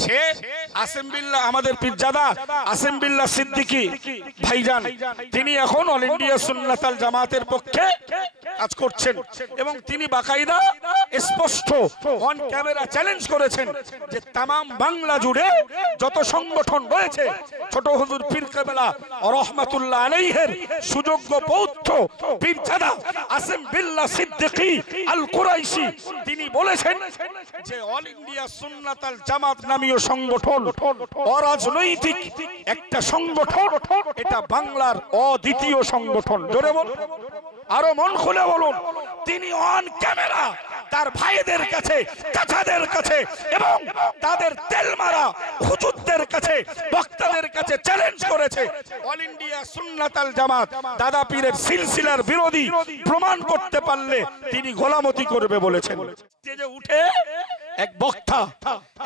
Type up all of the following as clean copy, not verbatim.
সে আসিম বিল্লাহ, আমাদের পীরজাদা আসিম বিল্লাহ সিদ্দিকী ভাইজান, তিনি এখন অল ইন্ডিয়া সুন্নাত আল জামাতের পক্ষে কাজ করছেন এবং তিনি বাকায়দা স্পষ্ট অন ক্যামেরা চ্যালেঞ্জ করেছেন যে তামাম বাংলা জুড়ে যত সংগঠন রয়েছে ছোট হুজুর পীর কেবলা রহমাতুল্লাহ আলাইহির সুযোগ্য পৌত্র পীরজাদা আসিম বিল্লাহ সিদ্দিকী আল কুরাইশি, তিনি বলেছেন যে অল ইন্ডিয়া সুন্নাত আল জামাত নামীয় সংগঠন অরাজনৈতিক একটা সংগঠন, এটা বাংলার অদ্বিতীয় সংগঠন। জোরে বলুন, আরো মন খুলে বলুন। তিনি অন ক্যামেরা তার ভাইদের কাছে, চাচাদের কাছে এবং তাদের তেলমারা হুজুরদের কাছে, বক্তাদের কাছে চ্যালেঞ্জ করেছে অল ইন্ডিয়া সুন্নাত আল জামাত দাদা পীরের সিলসিলার বিরোধী প্রমাণ করতে পারলে তিনি গোলামতি করবে বলেছেন। স্টেজে উঠে এক বক্তা,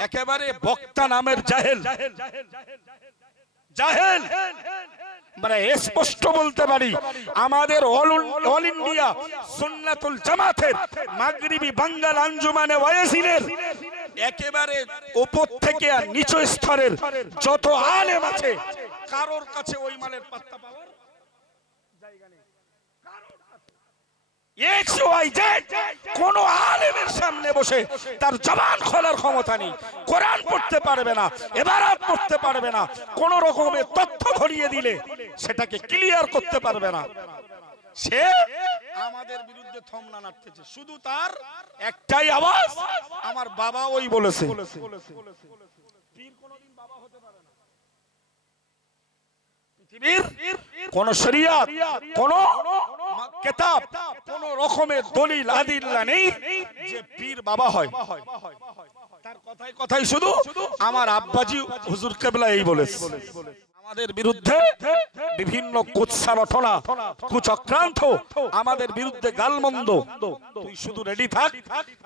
একেবারে বক্তা নামের জাহেল, জাহেল মানে স্পষ্ট বলতে পারি আমাদের অল ইন্ডিয়া সুন্নাতুল জামাতের মাগরিবি বাঙ্গাল আঞ্জুমানে ওয়াইসিনের একেবারে উপর থেকে আর নিচু স্তরের যত আলেম আছে, কারোর কাছে ওই মালের পাত্তা পাওয়ার জায়গা নেই। কোন আলেমের সামনে বসে তার জবান খোলার ক্ষমতা নেই, কোরআন পড়তে পারবে না, ইবারত পড়তে পারবে না, কোন রকমের তথ্য ধরিয়ে দিলে সেটাকে ক্লিয়ার করতে পারবে না। সে আমাদের বিরুদ্ধে থমনা নাড়তেছে, শুধু তার একটাই আওয়াজ, আমার বাবা ওই বলেছে। পীর কোনদিন বাবা হতে পারে না। কোন শরিয়াত, কোন কিতাব, কোন রকমের দলিল আদিল্লা নেই যে পীর বাবা হয়। তার কথাই কথাই শুধু আমার আব্বাজি হুজুর কেবলা এই বলেছে। আমাদের বিরুদ্ধে বিভিন্ন কুৎসা রটনা, কুচক্রান্ত, আমাদের বিরুদ্ধে গালমন্দ, তুই শুধু রেডি থাক,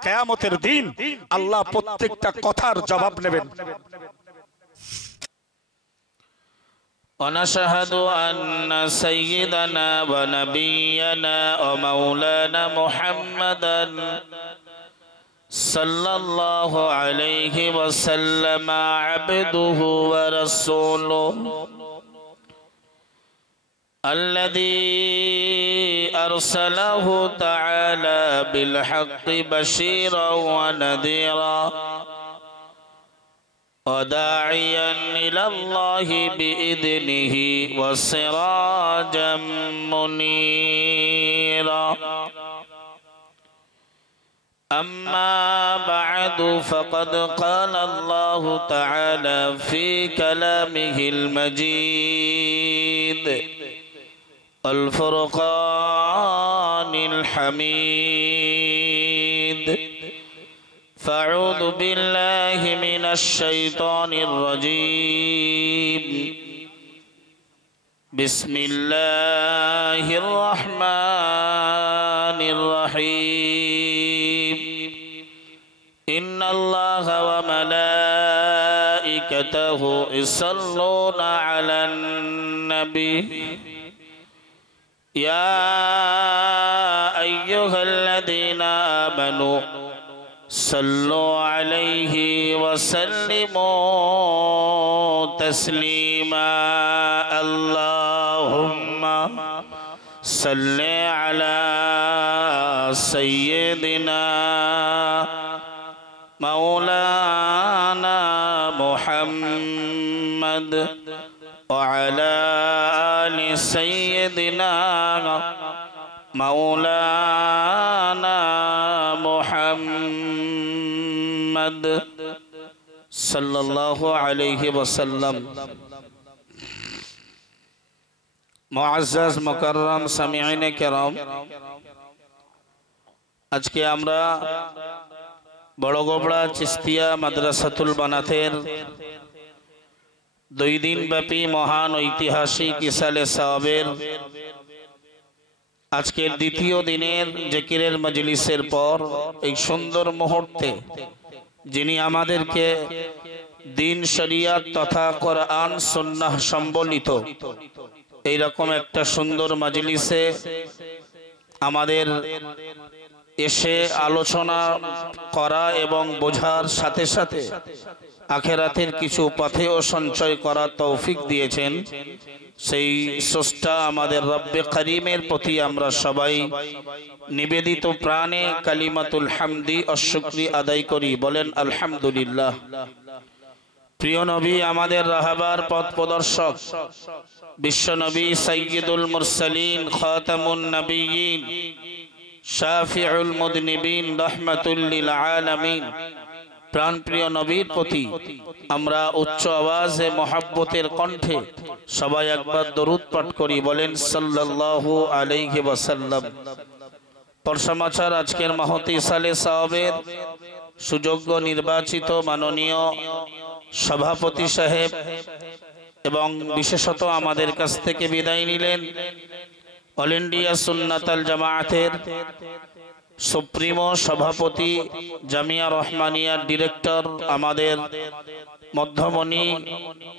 কিয়ামতের দিন আল্লাহ প্রত্যেকটা কথার জবাব নেবেন। ونشهد أن سيدنا ونبينا ومولانا محمدا صلى الله عليه وسلم عبده ورسوله الذي أرسله تعالى بالحق بشيرا ونذيرا وداعيا إلى الله بإذنه وسراجا منيرا. أما بعد فقد قال الله تعالى في كلامه المجيد الفرقان الحميد. فأعوذ بالله من الشيطان الرجيم. بسم الله الرحمن الرحيم. إن الله وملائكته يصلون على النبي يا أيها الذين آمنوا صلوا عليه وسلموا تسليما. اللهم صل على سيدنا مولانا محمد وعلى آل سيدنا مولانا محمد صلى الله عليه وسلم. মুআজ্জাজ মুকাররম সামিঈনে কেরাম, আজকে আমরা বড়গোবড়া চিস্তিয়া মাদ্রাসাতুল বানাতের 2 দিন ব্যাপী মহান ঐতিহাসিক ইসালে সাওয়াবের আজকের দ্বিতীয় দিনের জিকিরের মজলিসের পর এই সুন্দর মুহূর্তে যিনি আমাদেরকে দিন শরিয়াত তথা কোরআন সুন্নাহ সম্বলিত এই রকম একটা সুন্দর মজলিসে আমাদের এসে আলোচনা করা এবং বোঝার সাথে সাথে আখেরাতের কিছু পথেও সঞ্চয় করার তৌফিক দিয়েছেন, সেই স্রষ্টা আমাদের রব্বে করিমের প্রতি আমরা সবাই নিবেদিত প্রাণে কালিমাতুল হামদি ও শুকরি আদায় করি। বলেন আলহামদুলিল্লাহ। প্রিয় নবী আমাদের রাহবার পথ প্রদর্শক, বিশ্ব নবী সাইয়্যিদুল মুরসালিন, খাতামুন নবিয়্যিন, শাফিউল মুযনিবিন, রাহমাতুল লিল আলামিন, প্রাণপ্রিয় নবীর প্রতি আমরা উচ্চ আওয়াজে মহব্বতের কণ্ঠে সবাই একবার দরুদ পাঠ করি। বলেন সাল্লাল্লাহু আলাইহি ওয়াসাল্লাম। পরসমাচার আজকের মাহতি সালে সাহাবের সুযোগ্য নির্বাচিত মাননীয় সভাপতি সাহেব এবং বিশেষত আমাদের কাছ থেকে বিদায় নিলেন অল ইন্ডিয়া সুন্নাতাল জামায়াতের সুপ্রিমো সভাপতি, জামিয়া রহমানিয়ার ডিরেক্টর, আমাদের মধ্যমণি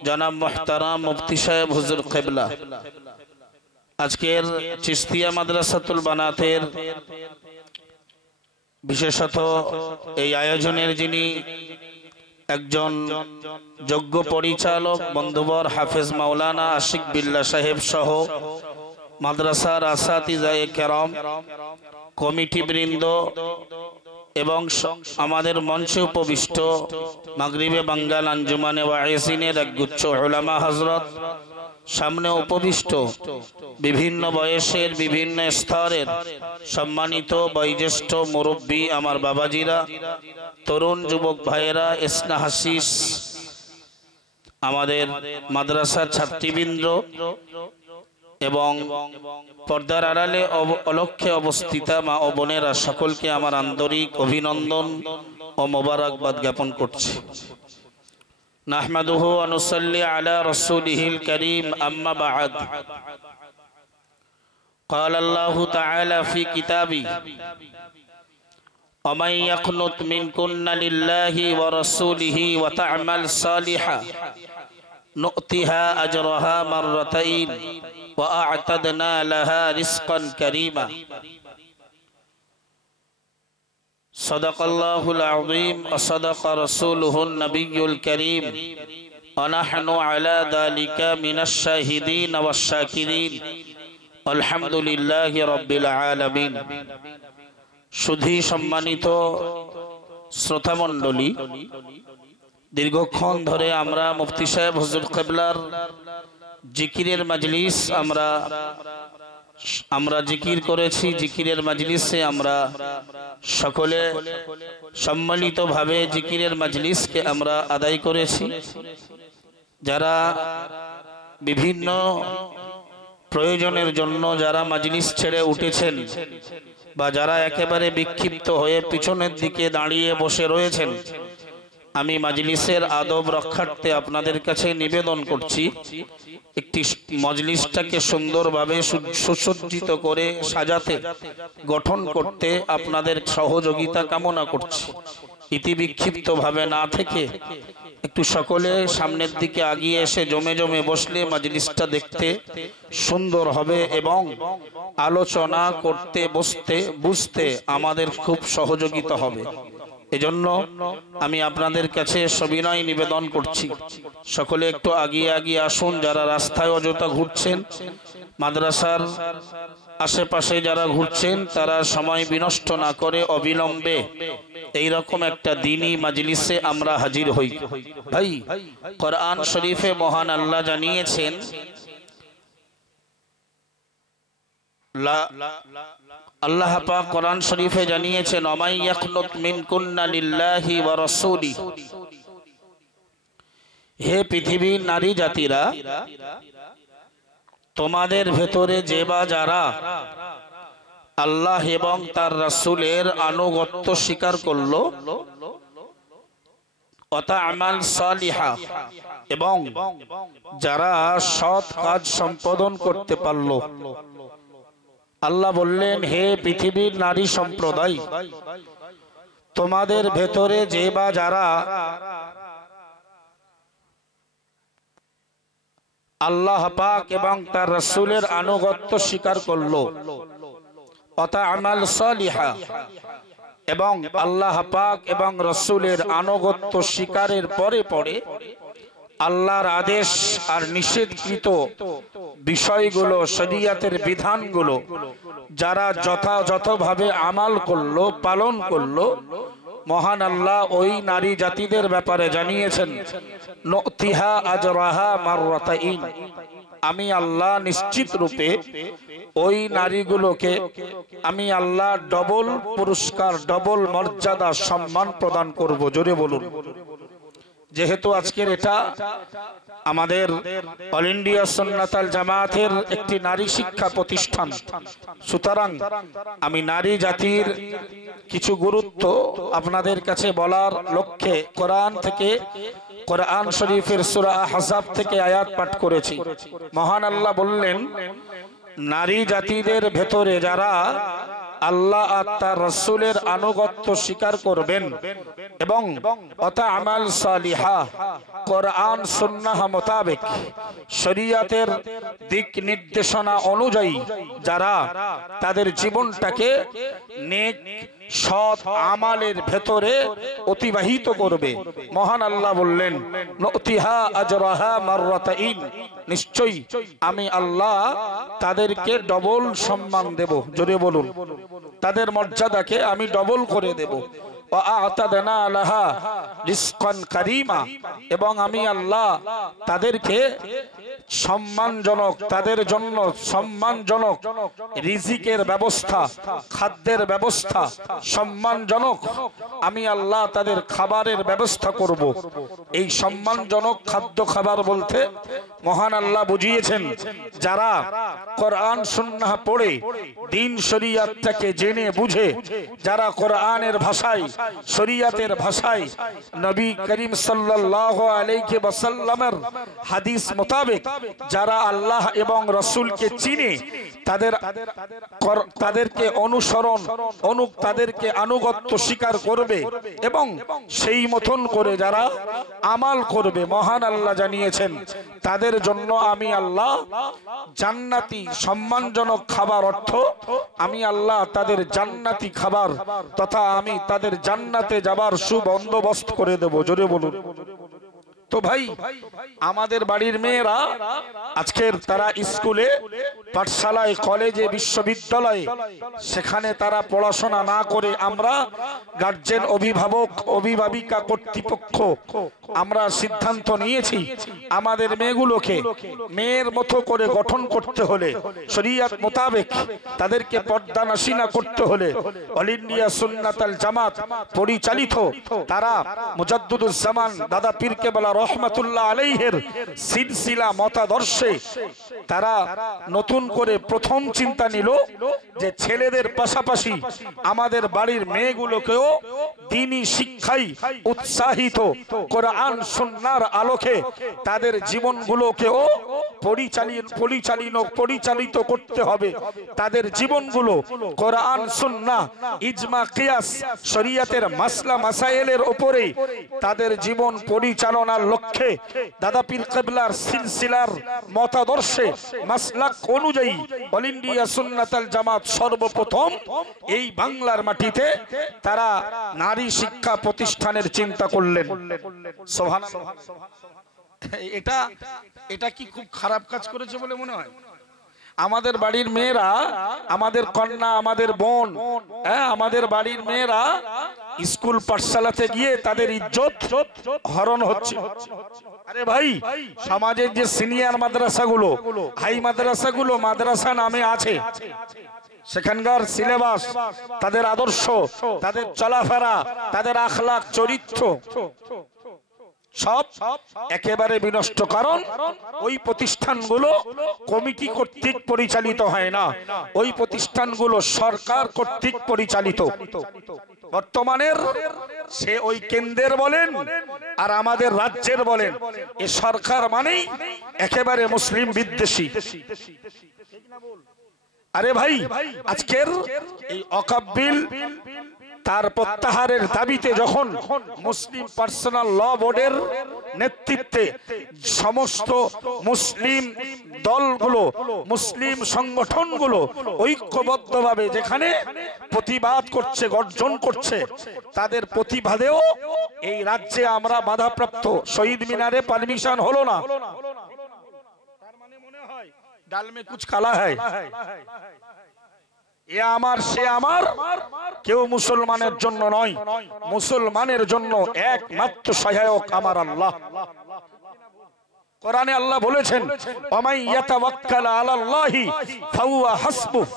জনাব মুহতারাম মুফতি সাহেব হুজুর কিবলা। আজকের চিশতিয়া মাদ্রাসাতুল বানাতের বিশেষত এই আয়োজনের যিনি একজন যোগ্য পরিচালক, বন্ধুবর হাফেজ মাওলানা আশিক বিল্লাহ সাহেব সহ মাদ্রাসার আসাতিজায়ে কেরাম, কমিটি বৃন্দ এবং আমাদের মঞ্চে উপবিষ্ট মাগরিবে বাঙ্গাল আঞ্জুমানে ওয়াইজিনের একগুচ্ছ উলামা হযরত, সামনে উপবিষ্ট বিভিন্ন বয়সের বিভিন্ন স্তরের সম্মানিত বয়োজ্যেষ্ঠ মুরব্বী আমার বাবাজিরা, তরুণ যুবক ভাইয়েরা, ইসনা হাসিস আমাদের মাদ্রাসার ছাত্রীবৃন্দ এবং পর্দার আড়ালে অলক্ষ্যে অবস্থিতা মা ও বোনেরা, সকলকে আমার আন্তরিক অভিনন্দন ও মোবারকবাদ জ্ঞাপন করছি। নাহমাদুহু ওয়া নুসাল্লি আলা রাসূলিহিল কারীম, আম্মা বা'দ। قال الله تعالى في كتابه ومن يقنط منكن لله ورسوله وتعمل صالحا نؤتها أجرها مرتين وأعتدنا لها رزقا كريما صدق الله العظيم وصدق رسوله النبي الكريم ونحن على ذلك من الشاهدين والشاكرين الحمد لله رب العالمين। সুধী সম্মানিত শ্রোতামণ্ডলী, দীর্ঘক্ষণ ধরে আমরা মুফতি সাহেব হুজুর কিবলার জিকিরের মাজলিস আমরা জিকির করেছি। জিকিরের মাজলিসে আমরা সকলে সম্মিলিতভাবে জিকিরের মাজলিসকে আমরা আদায় করেছি। যারা বিভিন্ন প্রয়োজনের জন্য যারা মাজলিস ছেড়ে উঠেছেন বা যারা একেবারে বিক্ষিপ্ত হয়ে পিছনের দিকে দাঁড়িয়ে বসে রয়েছেন, আমি মাজলিসের আদব রক্ষার্থে আপনাদের কাছে নিবেদন করছি, একটি মজলিসটাকে সুন্দরভাবে সুসজ্জিত করে সাজাতে, গঠন করতে আপনাদের সহযোগিতা কামনা করছি। ইতি বিক্ষিপ্ত ভাবে না থেকে একটু সকলে সামনের দিকে আগিয়ে এসে জমে জমে বসলে মজলিসটা দেখতে সুন্দর হবে এবং আলোচনা করতে, বসতে, বুঝতে আমাদের খুব সহযোগিতা হবে। এজন্য আমি আপনাদের কাছে সবিনয় নিবেদন করছি, সকলে একটু আগিয়ে আগিয়ে আসুন। যারা রাস্তায় অযথা ঘুরছেন, মাদ্রাসার আশেপাশে যারা ঘুরছেন, তারা সময় বিনষ্ট না করে অবিলম্বে এইরকম একটা দিনই মাজলিসে আমরা হাজির হই। ভাই, কোরআন শরীফে মহান আল্লাহ জানিয়েছেন, আল্লাহ পাক কোরআন শরীফে জানিয়েছেন, ওমাই ইয়াকনুত মিনকুন্না লিল্লাহি ওয়া রাসূলিহি, হে পৃথিবীর নারী জাতিরা, তোমাদের ভেতরে যে বা যারা আল্লাহ এবং তার রাসূলের আনুগত্য স্বীকার করলো, ওয়াতা'মাল সালিহা, এবং যারা সৎ কাজ সম্পাদন করতে পারলো। আল্লাহ বললেন, হে পৃথিবীর নারী সম্প্রদায়, তোমাদের ভেতরে যে বা যারা আল্লাহ পাক এবং তার রাসূলের আনুগত্য স্বীকার করলো, ওয়াতা'মাল সালিহা, এবং আল্লাহ পাক এবং রসুলের আনুগত্য স্বীকারের পরে পরে আল্লাহর আদেশ আর নিষেধকৃত বিষয়গুলো, শরীয়তের বিধানগুলো যারা যথাযথভাবে আমাল করলো, পালন করলো, মহান আল্লাহ ওই নারী জাতিদের ব্যাপারে জানিয়েছেন, নুতিহা আজরাহা মাররাতাইন, আমি আল্লাহ নিশ্চিত রূপে ওই নারীগুলোকে আমি আল্লাহ ডবল পুরস্কার, ডবল মর্যাদা, সম্মান প্রদান করব। জোরে বলুন। যেহেতু আজকের এটা আমাদের অল ইন্ডিয়া সুন্নাতাল জামাতের একটি নারী শিক্ষা প্রতিষ্ঠান, সুতরাং আমি নারী জাতির কিছু গুরুত্ব আপনাদের কাছে বলার লক্ষ্যে কোরআন থেকে, কোরআন শরীফের সূরা আহজাব থেকে আয়াত পাঠ করেছি। মহান আল্লাহ বললেন, নারী জাতিদের ভেতরে যারা আল্লাহ আর তার রাসূলের আনুগত্য স্বীকার করবেন এবং আমাল সালিহা, কোরআন সুন্নাহ মোতাবেক শরীয়তের দিক নির্দেশনা অনুযায়ী যারা তাদের জীবনটাকে নেক সৎ আমালের ভেতরে অতিবাহিত করবে, মহান আল্লাহ বললেন, নুতিহা আজরাহা মাররাতাইন, নিশ্চয়ই আমি আল্লাহ তাদেরকে ডবল সম্মান দেব। জোরে বলুন। তাদের মর্যাদাকে আমি ডবল করে দেব। ওয়াআতাদনা লাহা রিজকান কারীমা, এবং আমি আল্লাহ তাদেরকে সম্মানজনক, তাদের জন্য সম্মানজনক রিজিকের ব্যবস্থা, খাদ্যের ব্যবস্থা, সম্মানজনক আমি আল্লাহ তাদের খাবারের ব্যবস্থা করব। এই সম্মানজনক খাদ্য খাবার বলতে মহান আল্লাহ বুঝিয়েছেন, যারা কোরআন সুন্নাহ পড়ে দ্বীন শরীয়তটাকে জেনে বুঝে, যারা কোরআনের ভাষায়, শরীয়তের ভাষায়, নবী করিম সাল্লাল্লাহু আলাইহি ওয়াসাল্লামের হাদিস মোতাবেক যারা আল্লাহ এবং রাসূলকে চিনে, তাদেরকে অনুসরণ, তাদেরকে আনুগত্য স্বীকার করবে এবং সেই মতন করে যারা আমাল করবে, মহান আল্লাহ জানিয়েছেন তাদের জন্য আমি আল্লাহ জান্নাতি সম্মানজনক খাবার, অর্থ আমি আল্লাহ তাদের জান্নাতি খাবার তথা আমি তাদের জান্নাতে যাবার সুবন্দোবস্ত করে দেব। জোরে বলুন। তো ভাই, আমাদের বাড়ির মেয়েরা আজকের তারা স্কুলে, পাঠশালায়, কলেজে, বিশ্ববিদ্যালয়ে, সেখানে তারা পড়াশোনা না করে আমরা গার্জেন, অভিভাবক, অভিভাবিকা, কর্তৃপক্ষ আমরা সিদ্ধান্ত নিয়েছি আমাদের মেয়েগুলোকে মেয়ের মতো করে গঠন করতে হলে, শরীয়ত মোতাবেক তাদেরকে পর্দানশীনা করতে হলে অল ইন্ডিয়া সুন্নাতাল জামাত পরিচালিত, তারা মুজাদ্দিদুজ্জামান দাদা পীর কেবলা রহমাতুল্লাহ আলাইহির সিলসিলা মতাদর্শে তারা নতুন করে প্রথম চিন্তা নিল যে ছেলেদের পাশাপাশি আমাদের বাড়ির মেয়েগুলোকেও দ্বীনি শিক্ষায় উৎসাহিত, কোরআন সুন্নাহর আলোকে তাদের জীবনগুলোকেও পরিচালিত করতে হবে। তাদের জীবনগুলো কোরআন সুন্নাহ, ইজমা, কিয়াস, শরীয়তের মাসলা মাসাইলের উপরে তাদের জীবন পরিচালনার লক্ষ্যে দাদা পীর কেবলার সিলসিলার মতাদর্শে, মাসলাক অনুযায়ী অল ইন্ডিয়া সুন্নাতাল জামাত সর্বপ্রথম এই বাংলার মাটিতে তারা নারী শিক্ষা প্রতিষ্ঠানের চিন্তা করলেন। সুবহানাল্লাহ। এটা কি খুব খারাপ কাজ করেছে বলে মনে হয়? আমাদের বাড়ির মেয়েরা, আমাদের কন্যা, আমাদের বোন, আমাদের বাড়ির মেয়েরা স্কুল পাঠশালাতে গিয়ে তাদের ইজ্জত হরণ হচ্ছে। আরে ভাই, সমাজের যে সিনিয়র মাদ্রাসাগুলো, হাই মাদ্রাসাগুলো মাদ্রাসা নামে আছে, সেখানকার সিলেবাস, তাদের আদর্শ, তাদের চলাফেরা, তাদের আখলাক, চরিত্র সব একেবারে বিনষ্ট। কারণ ওই প্রতিষ্ঠানগুলো কমিটি কর্তৃক পরিচালিত হয় না, ওই প্রতিষ্ঠানগুলো সরকার কর্তৃক পরিচালিত। বর্তমানের সে ওই কেন্দ্রের বলেন আর আমাদের রাজ্যের বলেন, এ সরকার মানেই একেবারে মুসলিম বিদ্বেষী। আরে ভাই, আজকের এই ওয়াকফ বিল তার প্রত্যাহারের দাবিতে যখন মুসলিম পার্সোনাল ল বোর্ডের নেতৃত্বে সমস্ত মুসলিম দলগুলো, মুসলিম সংগঠনগুলো ঐক্যবদ্ধভাবে যেখানে প্রতিবাদ করছে, গর্জন করছে, তাদের প্রতিবাদেও এই রাজ্যে আমরা বাধাপ্রাপ্ত। শহীদ মিনারে পারমিশন হলো না। তার মানে মনে হয় ডাল মে কুছ কালা হয়, এ আমার সে আমার, কেউ মুসলমানের জন্য নয়, মুসলমানের জন্য একমাত্র সহায়ক আমার আল্লাহ। কোরআনে আল্লাহ বলেছেন, ওমাই ইয়াতাওয়াক্কাল আলাল্লাহি ফাহুয়া হাসবুহ।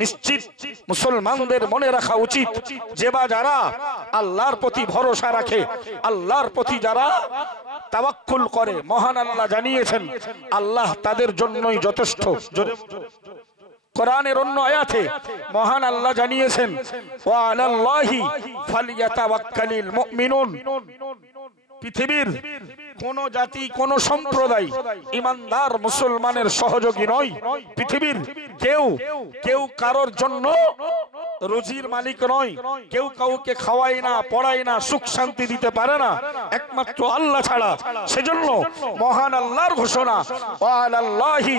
নিশ্চিত মুসলমানদের মনে রাখা উচিত যে বা যারা আল্লাহর প্রতি ভরসা রাখে, আল্লাহর প্রতি যারা তাওয়াক্কুল করে, মহান আল্লাহ জানিয়েছেন আল্লাহ তাদের জন্যই যথেষ্ট। কোরআনের অন্য আয়াতে মহান আল্লাহ জানিয়েছেন, ওয়া আলাল্লাহি ফালইয়াতাওয়াক্কালিল মুমিনুন। পৃথিবীর কোন জাতি, কোন সম্প্রদায় ইমানদার মুসলমানের সহযোগী নয়। পৃথিবীর কেউ কারোর জন্য রুজির মালিক নয়, কেউ কাউকে খাওয়ায় না, পড়ায় না, সুখ শান্তি দিতে পারে না একমাত্র আল্লাহ ছাড়া। সেজন্য মহান আল্লাহর ঘোষণা, ওয়া আলাল্লাহি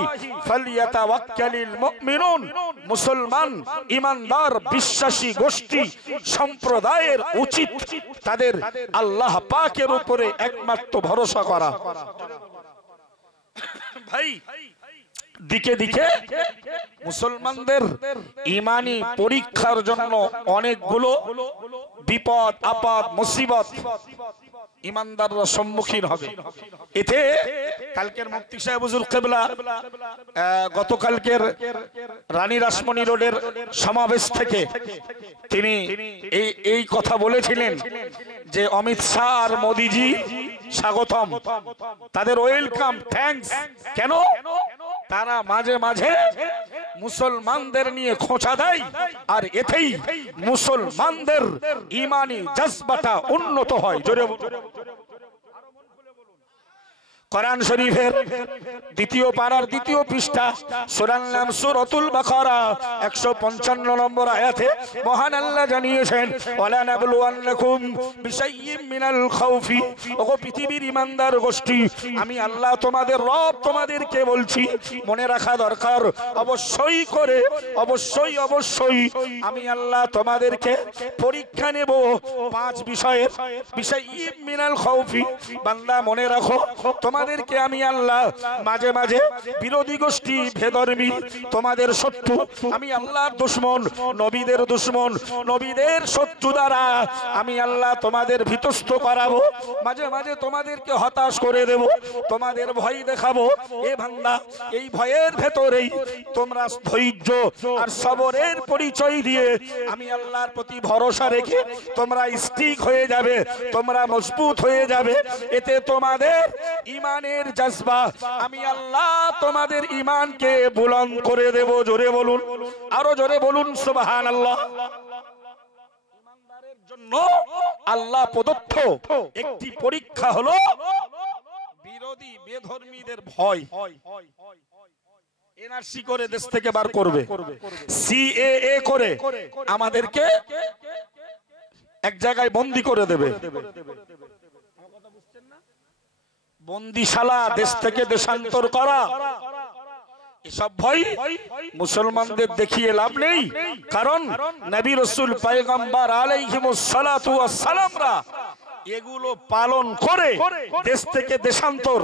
ফালইয়াতাওয়াক্কালিল মুমিনুন। মুসলমান ইমানদার বিশ্বাসী গোষ্ঠী সম্প্রদায়ের উচিত তাদের আল্লাহ পাকের উপরে একমাত্র ভরসা করা। ভাই, দিকে দিকে মুসলমানদের ইমানি পরীক্ষার জন্য অনেকগুলো বিপদ আপদ মুসিবত ইমানদাররা সম্মুখীন হবে। এতে কালকের মুফতি সাহেব হুজুর কিবলা গতকালকের রানী রাসমণি রোডের সমাবেশ থেকে তিনি এই কথা বলেছিলেন যে অমিত শাহ আর মোদিজি স্বাগতম, তাদের ওয়েলকাম, থ্যাঙ্কস। কেন? তারা মাঝে মাঝে মুসলমানদের নিয়ে খোঁচা দেয়, আর এতেই মুসলমানদের ইমানি জজবাটা উন্নত হয়। জোরে কোরআন শরীফের দ্বিতীয় পারার দ্বিতীয় পৃষ্ঠা, সূরার নাম সূরাতুল বাকারা, 155 নম্বর আয়াতে মহান আল্লাহ জানিয়েছেন, ওয়ালা নাবলুওয়ান্নাকুম বিশাইয়্যিম মিনাল খাউফি। ওগো পৃথিবীর ইমানদার গোষ্ঠী, আমি আল্লাহ তোমাদের রব তোমাদেরকে বলছি, মনে রাখা দরকার, অবশ্যই আমি আল্লাহ তোমাদেরকে পরীক্ষা নেব 5 বিষয়ের। বিশাইয়্যিম মিনাল খাউফি, বান্দা মনে রাখো, তোমাদেরকে আমি আল্লাহ মাঝে মাঝে বিরোধী গোষ্ঠী, বেধর্মী, তোমাদের শত্রু, আমি আল্লাহর দুশমন, নবীদের দুশমন, নবীদের শত্রু দ্বারা আমি আল্লাহ তোমাদের ভীতস্ত করাবো, মাঝে মাঝে তোমাদেরকে হতাশ করে দেব, তোমাদের ভয় দেখাবো। এ বান্দা, এই ভয়ের ভেতরেই তোমরা ধৈর্য আর সবরের পরিচয় দিয়ে আমি আল্লাহর প্রতি ভরসা রেখে তোমরা স্টিক হয়ে যাবে, তোমরা মজবুত হয়ে যাবে। এতে তোমাদের ইমানের জজবা, আমি আল্লাহ তোমাদের ইমানকে বুলন্দ করে দেব। জোরে বলুন, আরো জোরে বলুন সুবহানাল্লাহ। ইমানদারের জন্য আল্লাহ প্রদত্ত একটি পরীক্ষা হলো বিরোধী বেধর্মীদের ভয়। এনআরসি করে দেশ থেকে বার করবে, সিএএ করে আমাদেরকে এক জায়গায় বন্দী করে দেবে, বন্দিশালা, দেশ থেকে দেশান্তর করা। এসব ভয় মুসলমানদের দেখিয়ে লাভ নেই, কারণ নবী রাসূল পয়গম্বর আলাইহিমুস সালাতু ওয়াস সালামরা এগুলো পালন করে দেশ থেকে দেশান্তর,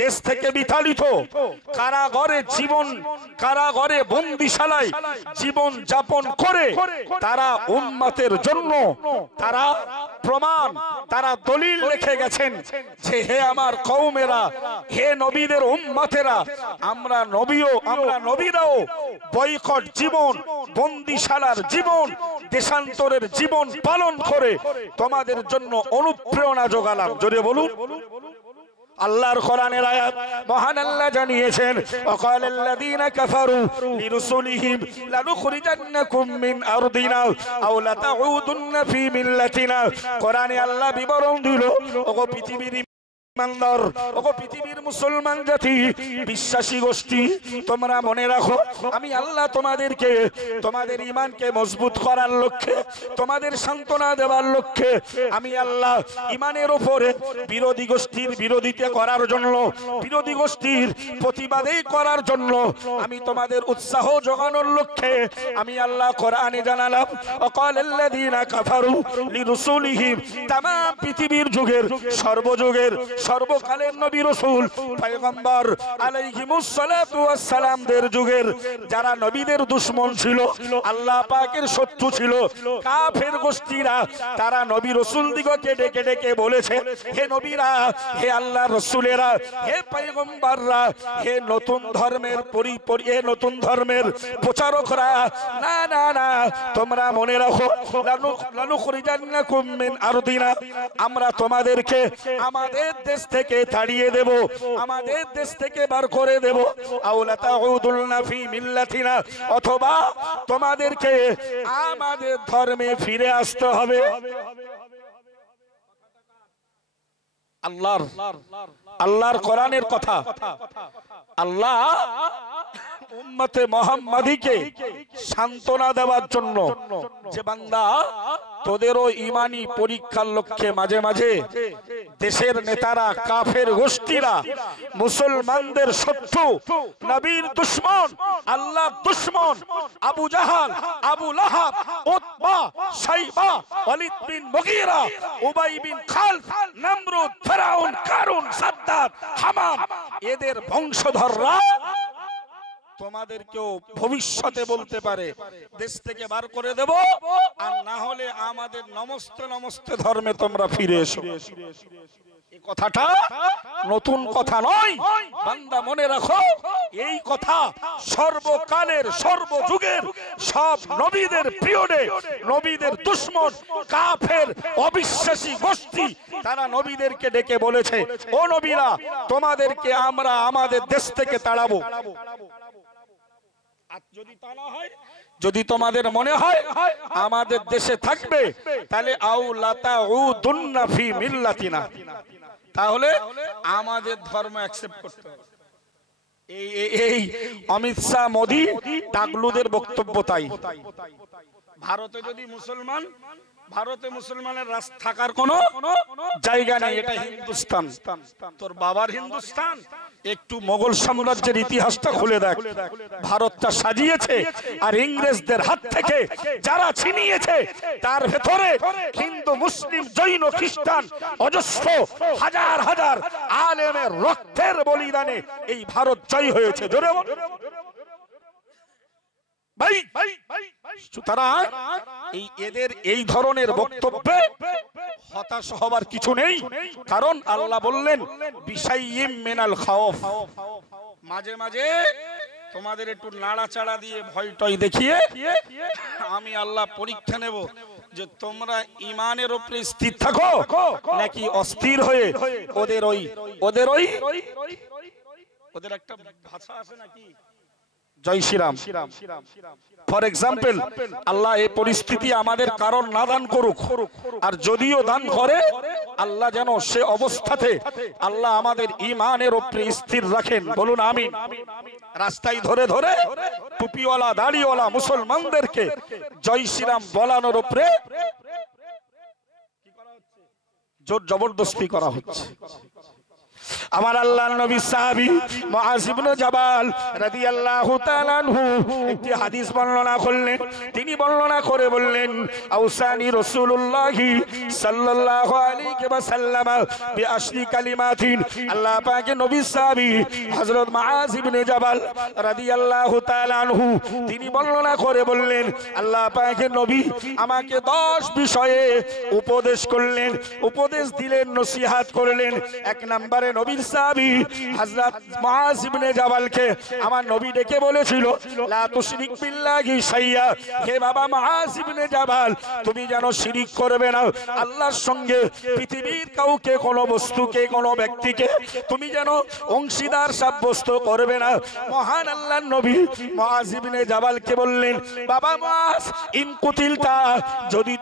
দেশ থেকে বিতাড়িত, কারাগারে বন্দিশালায় জীবন যাপন করে তারা উম্মতের জন্য তারা প্রমাণ, তারা দলিল রেখে গেছেন যে হে আমার কওমেরা, হে নবীদের উম্মতেরা, আমরা নবীরাও বয়কট জীবন, বন্দিশালার জীবন, দেশান্তরের জীবন পালন করে তোমাদের জন্য অনুপ্রেরণা যোগালাম। জোরে বলুন। আল্লাহর কোরআনের আয়াত, মহান আল্লাহ জানিয়েছেন, ওয়াকালাল্লাযীনা কাফারু লিরুসুলিহিম লানুখরিজান্নাকুম মিন আরদিনা আও লাতাউদুন্না ফি মিল্লাতিনা। কোরআনে আল্লাহ বিবরণ দিল, ওগো পৃথিবীর ইমানদার ওগো পৃথিবীর মুসলমান জাতি বিশ্বাসী গোষ্ঠী তোমরা মনে রাখো আমি আল্লাহ তোমাদেরকে তোমাদের ঈমানকে মজবুত করার লক্ষ্যে তোমাদের সান্ত্বনা দেওয়ার লক্ষ্যে আমি আল্লাহ ঈমানের উপরে বিরোধী গোষ্ঠীর বিরোধিতা করার জন্য বিরোধী গোষ্ঠীর প্রতিবাদে করার জন্য আমি তোমাদের উৎসাহ জোগানোর লক্ষ্যে আমি আল্লাহ কোরআনে জানালাম ওয়াকালাল্লাযীনা কাফারু লিরুসুলিহিম তাম পৃথিবীর যুগের সর্বযুগের সর্বকালের নবী রাসূল পয়গম্বর আলাইহিমুস সালাতু ওয়াস সালামদের যুগের যারা নবীদের দুশমন ছিল আল্লাহ পাকের শত্রু ছিল কাফের গোষ্ঠীরা তারা নবী রাসূল দিগকে ডেকে ডেকে বলেছে হে নবীরা হে আল্লাহর রাসূলেরা হে পয়গম্বররা হে নতুন ধর্মের হে নতুন ধর্মের প্রচারকরা না না না তোমরা মনে রাখো লানুখরিজান্নাকুম মিন আরদিনা আমরা তোমাদেরকে আমাদের দেশ থেকে তাড়িয়ে দেব আমাদের দেশ থেকে বার করে দেব আওলা তাউদুলনা ফি মিল্লাতিনা অথবা তোমাদেরকে আমাদের ধর্মে ফিরে আসতে হবে আল্লাহর কোরআনের কথা আল্লাহ উম্মতে মুহাম্মাদীকে সান্ত্বনা দেওয়ার জন্য যে বান্দা তোদেরও ঈমানি পরীক্ষার লক্ষ্যে মাঝে মাঝে দেশের নেতারা কাফের গোষ্ঠীরা মুসলমানদের শত্রু নবীর দুশমন আল্লাহর দুশমন আবু জাহাল আবু লাহাব উতবা শাইবা ওয়ালিদ বিন মুগীরা উবাই বিন খালদ নমরুদ ফিরাউন কারুন সাদ্দাত হামান এদের বংশধররা তোমাদেরকেও ভবিষ্যতে বলতে পারে দেশ থেকে বার করে দেব আর না হলে আমাদের নমস্তে নমস্তে ধর্মে তোমরা ফিরে এসো এই কথাটা নতুন কথা নয় বান্দা মনে রাখো এই কথা সর্বকালের সর্বযুগের সব নবীদের পিরিয়ডে নবীদের দুশমন কাফের অবিশ্বাসী গোষ্ঠী তারা নবীদেরকে ডেকে বলেছে ও নবীরা তোমাদেরকে আমরা আমাদের দেশ থেকে তাড়াবো যদি তা না হয় যদি তোমাদের মনে হয় আমাদের দেশে থাকবে তাহলে আউলাতাউদুন্না ফি মিল্লাতিনা তাহলে আমাদের ধর্ম অ্যাকসেপ্ট করতে হবে এই অমিত শাহ মোদি টাকলুদের বক্তব্য তাই ভারতে যদি মুসলমান ভারতে মুসলমানের রাস্তা থাকার কোনো জায়গা নেই এটা হিন্দুস্তান তোর বাবার হিন্দুস্তান একটু মোগল সাম্রাজ্যের ইতিহাসটা খুলে দেখ ভারতটা সাজিয়েছে আর ইংরেজদের হাত থেকে যারা ছিনিয়েছে তার ভেতরে হিন্দু মুসলিম জৈন খ্রিস্টান অজস্র হাজার হাজার আলেমের রক্তের বলিদানে এই ভারত জয় হয়েছে জোরে বল ভাই সুতরাং এদের এই ধরনের বক্তব্যে হতাশ হবার কিছু নেই কারণ আল্লাহ বললেন বিশাইয়িম মিনাল খাওফ মাঝে মাঝে তোমাদের একটু নাড়াচাড়া দিয়ে ভয় টয় দেখিয়ে আমি আল্লাহ পরীক্ষা নেব যে তোমরা ঈমানের উপরে স্থির থাকো নাকি অস্থির হয়ে ওদের একটা ভাষা আছে নাকি জয় শ্রীরাম ফর এক্সাম্পল আল্লাহ এই পরিস্থিতি আমাদের কারণ না দান করুক আর যদিও দান করে আল্লাহ যেন সে অবস্থাতে আল্লাহ আমাদের ঈমানের উপরে স্থির রাখেন বলুন আমিন রাস্তায় ধরে ধরে টুপিওয়ালা দাড়িওয়ালা মুসলমানদেরকে জয় শ্রীরাম বলানোর উপরে কি করা হচ্ছে জোর জবরদস্তি করা হচ্ছে আমার আল্লাহর নবী সাহাবী মুআয ইবনে জাবাল রাদিয়াল্লাহু তাআলা আনহু একটি হাদিস বর্ণনা করলেন তিনি বর্ণনা করে বললেন আউসানি রাসূলুল্লাহ সাল্লাল্লাহু আলাইহি ওয়াসাল্লাম বিআশরি কালিমাতিন আল্লাহ পাকের নবী সাহাবী হযরত মুআয ইবনে জাবাল রাদিয়াল্লাহু তাআলা আনহু তিনি বর্ণনা করে বললেন আল্লাহ পাকের নবী আমাকে 10 বিষয়ে উপদেশ করলেন উপদেশ দিলেন নসিহত করলেন এক নম্বরে নবী শহীদ সাহাবী হযরত মুআজ ইবনে জাবালকে আমার নবী ডেকে বলেছিল লা তুশরিক বিল্লাহি শাইয়া, হে বাবা মুআজ ইবনে জাবাল তুমি যেন শিরিক করবে না আল্লাহর সঙ্গে, পৃথিবীর কাউকে কোনো বস্তুকে কোনো ব্যক্তিকে তুমি যেন অংশীদার সাব্যস্ত করবে না। মহান আল্লাহর নবী মুআজ ইবনে জাবালকে বললেন বাবা মুআজ ইন কুতিলতা, যদি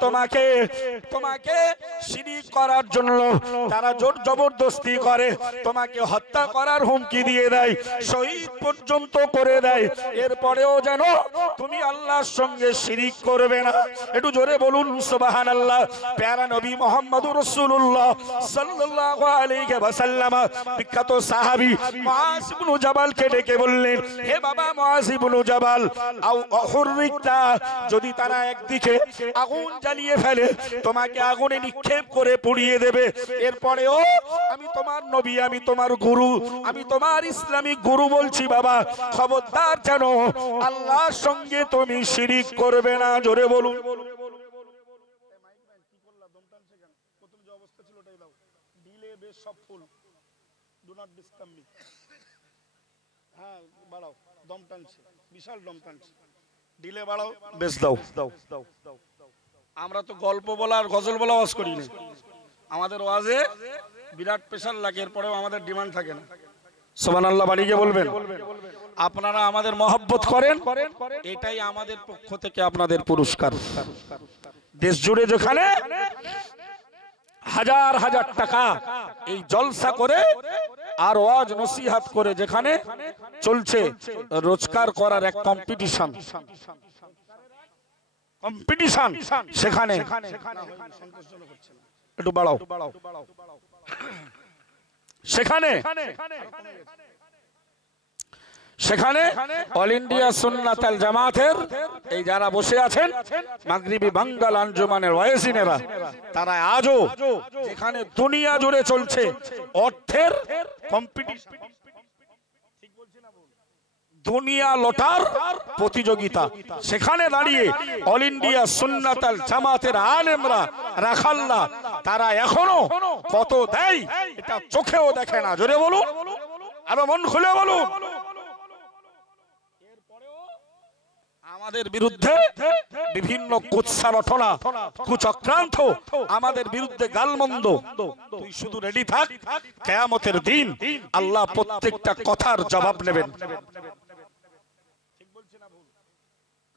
তোমাকে শিরিক করার জন্য তারা জোর জবরদস্তি করে, তোমাকে হত্যা করার হুমকি দিয়ে দেয়, শহীদ পর্যন্ত করে দেয়, এরপরেও যেন তুমি আল্লাহর সঙ্গে শিরিক করবে না। একটু জোরে বলুন সুবহানাল্লাহ। প্যারা নবী মুহাম্মদুর রাসূলুল্লাহ সাল্লাল্লাহু আলাইহি ওয়াসাল্লাম বিখ্যাত সাহাবী মুআজ ইবনে জাবালকে ডেকে বললেন হে বাবা মুআজ ইবনে জাবাল আও হুররিকতা, যদি তারা একদিকে আগুন জ্বালিয়ে ফেলে তোমাকে আগুনে নিক্ষেপ করে পুড়িয়ে দেবে, এরপরেও আমি তোমার নবী, আমি তোমার গুরু, আমি তোমার ইসলামিক গুরু বলছি বাবা খবরদার যেন আল্লাহর সঙ্গে তুমি শিরিক করবে না। জোরে বলুন। আমরা তো গল্প বলা আর গজল বলা ওয়াজ করি না, আমাদের ওয়াজে বিরাট প্রেশার লাগে, এরপরেও আমাদের ডিমান্ড থাকে না। সুবহানাল্লাহ বাড়িয়ে বলবেন। আপনারা আমাদের মহব্বত করেন, এটাই আমাদের পক্ষ থেকে আপনাদের পুরস্কার। দেশ জুড়ে যেখানে হাজার হাজার টাকা এই জলসা করে আর ওয়াজ নসিহত করে যেখানে চলছে, রোজগার করার এক কম্পিটিশন, সেখানে একটু বাড়াও, সেখানে অল ইন্ডিয়া সুন্নাতুল জামাতের এই যারা বসে আছেন মাগরিবি বাঙ্গাল আঞ্জুমানের ওয়াইজিনেরা, তারা আজও যেখানে দুনিয়া জুড়ে চলছে অর্থের কম্পিটিশন, দুনিয়া লোটার প্রতিযোগিতা, সেখানে দাঁড়িয়ে অল ইন্ডিয়া সুন্নাতুল জামাতের আলেমরা রাখাল্লা তারা এখনো কত দেয় এটা চোখেও দেখে না। জোরে বলুন, আরো মন খুলে বলুন। আমাদের বিরুদ্ধে বিভিন্ন কুৎসা রটনা, কুচক্রান্ত, আমাদের বিরুদ্ধে গালমন্দ, তুই শুধু রেডি থাক, কিয়ামতের দিন আল্লাহ প্রত্যেকটা কথার জবাব নেবেন।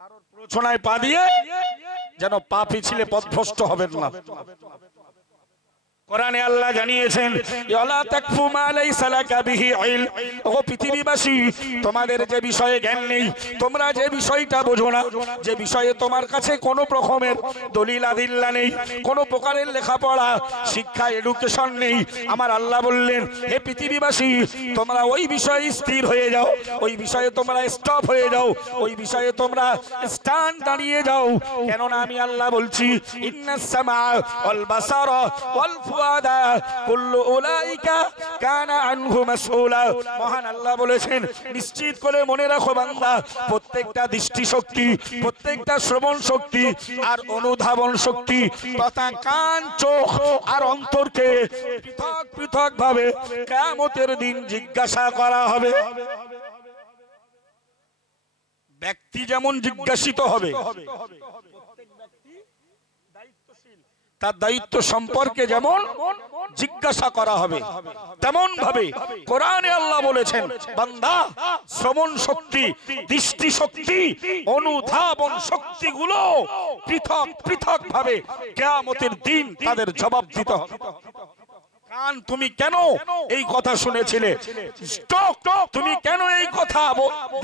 কারোর প্ররোচনায় পা দিয়ে যেন পা পিছলে পথভ্রষ্ট হবেন না। কোরআনে আল্লাহ জানিয়েছেন ইয়ালা তাকফু মা লাইসা লাকা বিহি ইলম, ও পৃথিবীবাসী তোমাদের যে বিষয়ে জ্ঞান নেই, তোমরা যে বিষয়টা বোঝো না, যে বিষয়ে তোমার কাছে কোনো রকমের দলিল আদিল্লা নেই, কোনো প্রকারের লেখাপড়া শিক্ষা এডুকেশন নেই, আমার আল্লাহ বললেন হে পৃথিবীবাসী তোমরা ওই বিষয়ে স্থির হয়ে যাও, ওই বিষয়ে তোমরা স্টপ হয়ে যাও, ওই বিষয়ে তোমরা স্ট্যান্ড দাঁড়িয়ে যাও। কেননা আমি আল্লাহ বলছি ইন্নাস সামা ওয়াল বাসারা ওয়াল কুল্লু উলাইকা কানা আনহু মাসউলা। মহান আল্লাহ বলেছেন নিশ্চিত করে মনে রাখো বান্দা, প্রত্যেকটা দৃষ্টি শক্তি, প্রত্যেকটা শ্রবণ শক্তি আর অনুধাবন শক্তি তথা কান, চোখ আর অন্তরকে পৃথক পৃথক ভাবে কিয়ামতের দিন জিজ্ঞাসা করা হবে। ব্যক্তি যেমন জিজ্ঞাসিত হবে, তার দায়িত্ব সম্পর্কে যেমন জিজ্ঞাসা করা হবে, তেমন ভাবে কোরআনে আল্লাহ বলেছেন বান্দা শ্রবণ শক্তি, দৃষ্টি শক্তি, অনুধাবন শক্তিগুলো পৃথক পৃথক ভাবে কিয়ামতের দিন তাদের জবাব দিতে হবে। কান তুমি কেন এই কথা শুনেছিলে, তুমি কেন এই কথা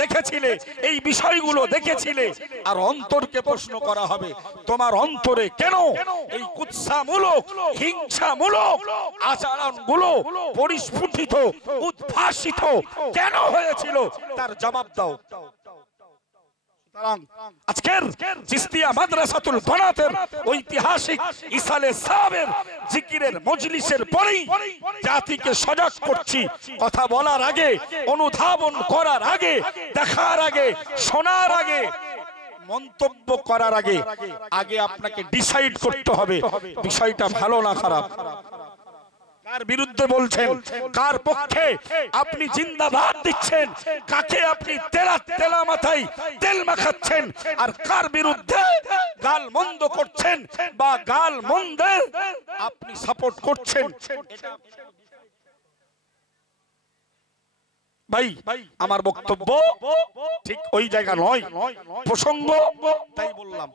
দেখেছিলে, এই বিষয়গুলো দেখেছিলে, আর অন্তরকে প্রশ্ন করা হবে তোমার অন্তরে কেন এই কুৎসামূলক হিংসামূলক আচরণগুলো পরিস্ফুটিত উদ্ভাসিত কেন হয়েছিল, তার জবাব দাও। আজকের চিশতিয়া মাদ্রাসাতুল বনাতের ঐতিহাসিক ইসালে সাহেবের জিকিরের মজলিসের পরেই জাতিকে সজাগ করছি, কথা বলার আগে, অনুধাবন করার আগে, দেখার আগে, শোনার আগে, মন্তব্য করার আগে আগে আপনাকে ডিসাইড করতে হবে বিষয়টা ভালো না খারাপ। কার বিরুদ্ধে বলছেন, কার পক্ষে আপনি জিন্দাবাদ দিচ্ছেন, কাকে আপনি তেলা মাথায় তেল মাখাচ্ছেন, আর কার বিরুদ্ধে গাল মন্দ করছেন বা গাল মন্দে আপনি সাপোর্ট করছেন। ভাই আমার বক্তব্য ঠিক ওই জায়গা নয়, প্রসঙ্গ তাই বললাম।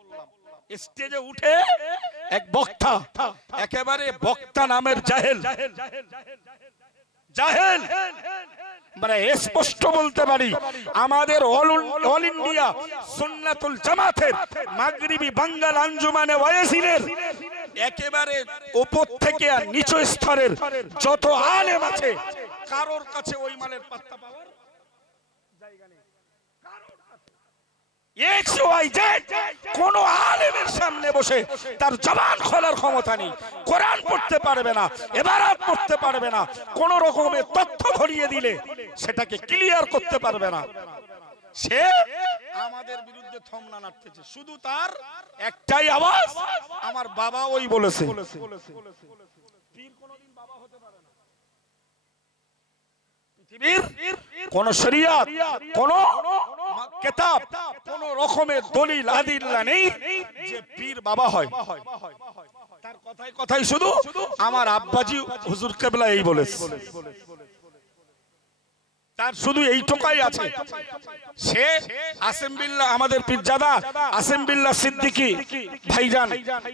স্টেজে উঠে এক বক্তা, একেবারে বক্তা নামের জাহেল, মানে স্পষ্ট বলতে পারি আমাদের অল ইন্ডিয়া সুন্নাতুল জামাতের মাগরিবি বাঙ্গাল আঞ্জুমানে ওয়াইসিনের একেবারে উপর থেকে আর নিচু স্তরের যত আলেম আছে, কারোর কাছে ওই মালের পাত্তা পাওয়ার জায়গা নেই। কোন আলেমের সামনে বসে তার জবান খোলার ক্ষমতা নেই, কোরআন পড়তে পারবে না, ইবারত পড়তে পারবে না, কোন রকমের তথ্য ঘড়িয়ে দিলে সেটাকে ক্লিয়ার করতে পারবে না। সে আমাদের বিরুদ্ধে থমনা নাড়তেছে, শুধু তার একটাই আওয়াজ, আমার বাবা ওই বলেছে। পীর কোনদিন বাবা হতে পারে না। কোন শরিয়াত, কোন কিতাব, কোন রকমের দলিল আদিল্লা নেই যে পীর বাবা হয়। তার কথায় কথায় শুধু আমার আব্বাজি হুজুর কেবলা এই বলেছে, তার শুধু এইটুকাই আছে। সে আসিম বিল্লাহ, আমাদের পীরজাদা আসিম বিল্লাহ সিদ্দিকী ভাইজান,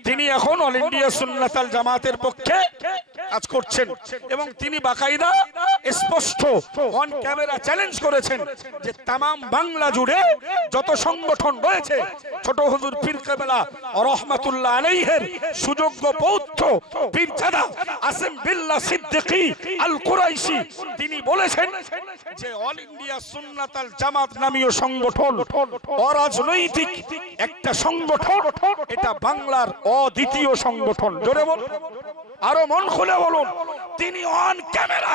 তিনি এখন অল ইন্ডিয়া সুন্নাতাল জামাতের পক্ষে কাজ করছেন এবং তিনি বাকায়দা স্পষ্ট অন ক্যামেরা চ্যালেঞ্জ করেছেন যে তামাম বাংলা জুড়ে যত সংগঠন রয়েছে, ছোট হুজুর পীর কেবলা রহমাতুল্লাহ আলাইহির সুযোগ্য পৌত্র পীরজাদা আসিম বিল্লাহ সিদ্দিকী আল কুরাইশি, তিনি বলেছেন যে অল ইন্ডিয়া সুন্নাতাল জামাত নামীয় সংগঠন অরাজনৈতিক একটা সংগঠন, এটা বাংলার অদ্বিতীয় সংগঠন। জোরে বলুন, আরো মন খুলে বলুন। তিনি অন ক্যামেরা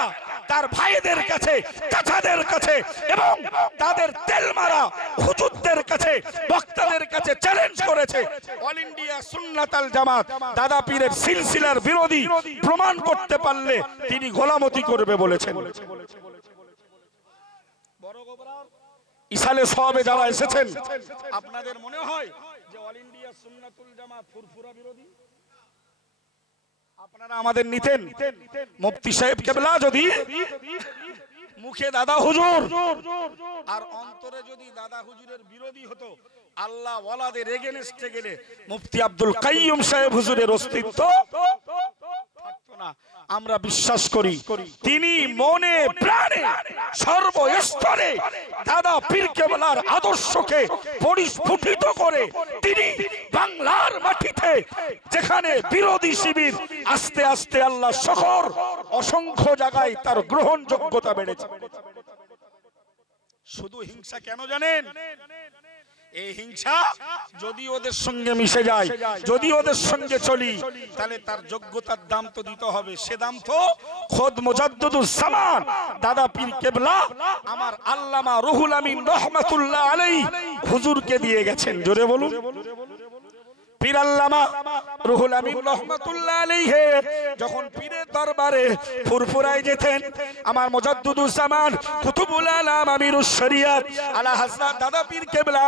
তার ভাইদের কাছে, চাচাদের কাছে এবং তাদের তেলমারা হুজুরদের কাছে, বক্তাদের কাছে চ্যালেঞ্জ করেছে, অল ইন্ডিয়া সুন্নাতাল জামাত দাদা পীরের সিলসিলার বিরোধী প্রমাণ করতে পারলে তিনি গোলামতি করবে বলেছেন। ইসালে সওয়াবে যারা এসেছেন, আপনাদের মনে হয় যে অল ইন্ডিয়া সুন্নাতুল জামাত ফুরফুরা বিরোধী? আপনারা আমাদের নিতেন? মুফতি সাহেব কেবলা যদি মুখে দাদা হুজুর আর অন্তরে যদি দাদা হুজুরের বিরোধী হতো, আল্লাহ ওয়ালাদের এগেনস্টে গেলে মুফতি আব্দুল কাইয়ুম সাহেব হুজুরের অস্তিত্ব থাকতো না। আমরা বিশ্বাস করি তিনি মনে প্রাণে সর্বস্তরে দাদা পীর কেবলার আদর্শকে পরিস্ফুটিত করে তিনি বাংলার মাটিতে যেখানে বিরোধী শিবির আস্তে আস্তে আল্লাহ শহর অসংখ্য জায়গায় তার গ্রহণযোগ্যতা বেড়েছে। শুধু হিংসা কেন জানেন? এই হিংসা যদি ওদের সঙ্গে মিশে যায়, যদি ওদের সঙ্গে চলি, তাহলে তার যোগ্যতার দাম তো দিতে হবে। সে দাম তো খোদ মুজাদ্দিদুস জামান দাদা পীর কেবলা আমার আল্লামা রুহুল আমিন রহমাতুল্লাহ আলাইহি হুজুরকে দিয়ে গেছেন। জোরে বলুন। পীর আল্লামা রুহুল আমিন রহমাতুল্লাহ আলাইহি যখন পীরের দরবারে ফুরফুরায় যেতেন, আমার মুজাদ্দিদুস জামান কুতুবুল আলাম আমিরুশ শরিয়াত আলা হযরত দাদা পীর কেবলা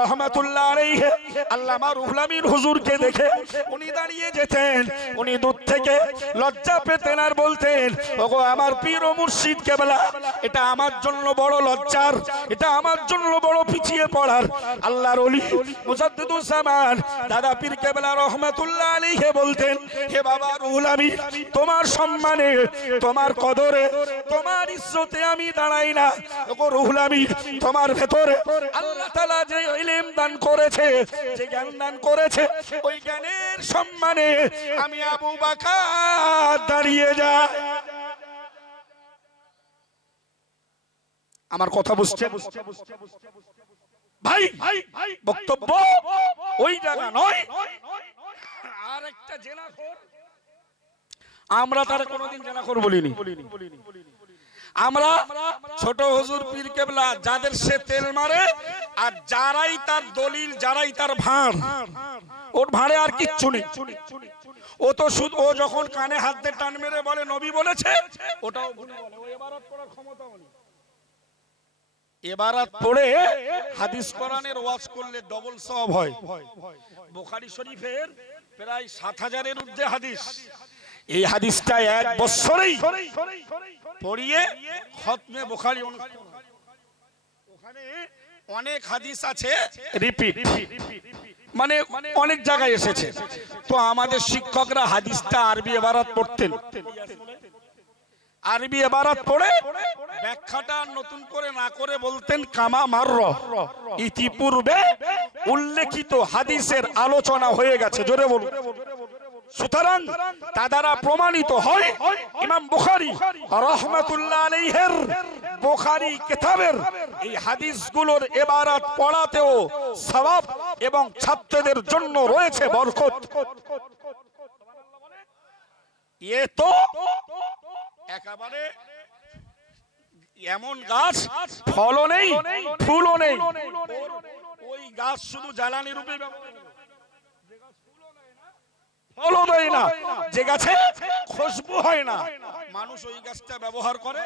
রহমাতুল্লাহ আলাইহি আল্লামা রুহুল আমিন হুজুরকে দেখে উনি দাঁড়িয়ে যেতেন। উনি দূর থেকে লজ্জা পেতেন আর বলতেন, ওগো আমার পীর ও মুর্শিদ কেবলা, এটা আমার জন্য বড় লজ্জার, এটা আমার জন্য বড় পিছিয়ে পড়ার। আল্লাহর ওলি মুজাদ্দিদুস জামান দাদা পীর কেবলা রহমাতুল্লাহ আলাইহি বলতেন, হে বাবা রুহুল আমিন, তোমার সম্মানে, তোমার কদরে, তোমার ইজ্জতে আমি দাঁড়াই না। ওগো রুহুল আমিন, তোমার ভেতরে আল্লাহ তাআলা যে ইলম দান করেছে, যে জ্ঞান দান করেছে, ওই জ্ঞানের সম্মানে আমি আবু বকর দাঁড়িয়ে যাই। আমার কথা বুঝছেন ভাই? বক্তব্য ওই জায়গা নয়। আর একটা জেনাখোর, আমরা তার কোনোদিন জেনাখোর বলিনি। আমরা ছোট হুজুর পীর কেবলা যাদের সে তেল মারে আর যারাই তার দলিল, যারাই তার ভাঁড়, ওর ভাঁড়ে আর কিচ্ছু নেই। ও তো শুধু ও যখন কানে হাত দিয়ে টান মেরে বলে নবী বলেছে, ওটাও ভুল বলে। ও ইবারত পড়ার ক্ষমতাও নেই। ইবারত পড়ে হাদিস কোরআনের ওয়াজ করলে ডবল সওয়াব হয়। বুখারী শরীফের প্রায় ৭,০০০-এর ঊর্ধ্বে হাদিস। এই হাদিসটা এক বছরেই পড়িয়ে খতমে বুখারী অনুষ্ঠান। ওখানে অনেক হাদিস আছে রিপিট, মানে অনেক জায়গায় এসেছে। তো আমাদের শিক্ষকরা হাদিসটা আরবি ইবারত পড়তেন। আরবি ইবারত পড়ে ব্যাখ্যাটা নতুন করে না করে বলতেন কামা মারর, ইতিপূর্বে উল্লেখিত হাদিসের আলোচনা হয়ে গেছে। জোরে বলুন। সুতরাং তা দ্বারা প্রমাণিত হয় ইমাম বুখারী রাহমাতুল্লাহ আলাইহির বুখারী কিতাবের এই হাদিসগুলোর ইবারত পড়াতেও সওয়াব এবং ছাত্রদের জন্য রয়েছে বরকত। এ তো একেবারে এমন গাছ, ফলও নেই ফুলও নেই। ওই গাছ শুধু জ্বালানি রূপে ফলও দেয় না, যে গাছে খুশবু হয় না, মানুষ ওই গাছটা ব্যবহার করে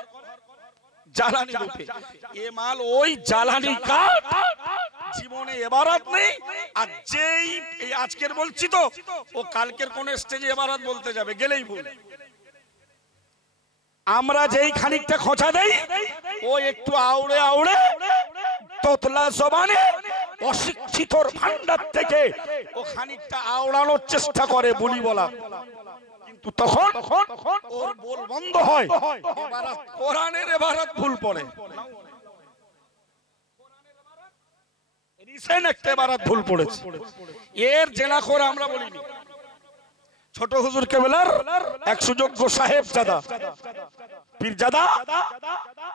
জ্বালানি রূপে। এ মাল ওই জ্বালানি কাঠ, জীবনে ইবারত নেই। আর যেই আজকের বলছি তো, ও কালকের কোন স্টেজে ইবারত বলতে যাবে, গেলেই ভুল। আমরা যেই খানিকটা খোঁচা দেই, ও একটু আউড়ে আউড়ে তোতলা জবানে অশিক্ষিতর ভান্ডার থেকে ও খানিকটা আওড়ানোর চেষ্টা করে বলি বলা, কিন্তু তখন ওর বল বন্ধ হয়। ইবারত কোরআনের ইবারত ভুল পড়ে, রিসেন্ট একটা ইবারত ভুল পড়েছে। এর জেনাখোর আমরা বলিনি। ছোট হুজুর কেবলার এক সুযোগ্য সাহেবজাদা পীরজাদা